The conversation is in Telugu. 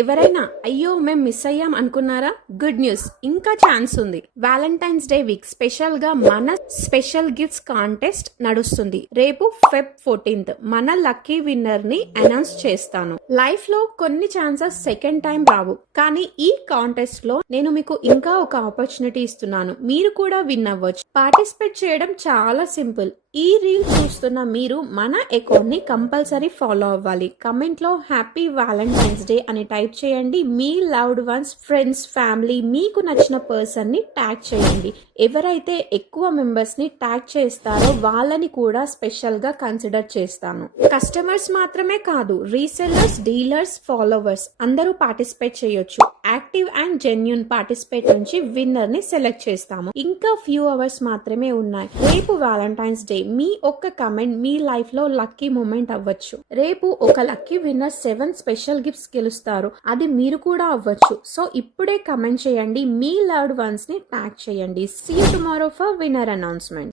ఎవరైనా అయ్యో మేం మిస్ అయ్యాం అనుకున్నారా? గుడ్ న్యూస్, ఇంకా ఛాన్స్ ఉంది. వ్యాలంటైన్స్ డే వీక్ స్పెషల్ గా మన స్పెషల్ గిఫ్ట్స్ కాంటెస్ట్ నడుస్తుంది. రేపు ఫెబ్ 14th మన లక్కీ విన్నర్ ని అనౌన్స్ చేస్తాను. లైఫ్ లో కొన్ని ఛాన్సెస్ సెకండ్ టైం రావు, కానీ ఈ కాంటెస్ట్ లో నేను మీకు ఇంకా ఒక ఆపర్చునిటీ ఇస్తున్నాను. మీరు కూడా విన్ అవ్వచ్చు. పార్టిసిపేట్ చేయడం చాలా సింపుల్. ఈ రీల్ చూస్తున్న మీరు మన అకౌంట్ ని కంపల్సరీ ఫాలో అవ్వాలి. కమెంట్ లో హ్యాపీ వ్యాలంటైన్స్ డే అని టైప్ చేయండి. మీ లవ్డ్ వన్స్, ఫ్రెండ్స్, ఫ్యామిలీ, మీకు నచ్చిన పర్సన్ ని ట్యాగ్ చేయండి. ఎవరైతే ఎక్కువ మెంబర్స్ ని ట్యాగ్ చేస్తారో వాళ్ళని కూడా స్పెషల్ గా కన్సిడర్ చేస్తాను. కస్టమర్స్ మాత్రమే కాదు, రీసెల్లర్స్, డీలర్స్, ఫాలోవర్స్ అందరూ పార్టిసిపేట్ చేయొచ్చు. యాక్టివ్ అండ్ జెన్యూన్ పార్టిసిపేట్ నుంచి విన్నర్ ని సెలెక్ట్ చేస్తాము. ఇంకా ఫ్యూ అవర్స్ మాత్రమే ఉన్నాయి. రేపు వ్యాలంటైన్స్ డే. మీ ఒక్క కమెంట్ మీ లైఫ్ లో లక్కీ మూమెంట్ అవ్వచ్చు. రేపు ఒక లక్కీ విన్నర్ 7 స్పెషల్ గిఫ్ట్స్ గెలుస్తారు. అది మీరు కూడా అవ్వచ్చు. సో ఇప్పుడే కమెంట్ చేయండి. మీ లవ్డ్ వన్స్ ని ట్యాగ్ చేయండి. See you tomorrow for winner announcement.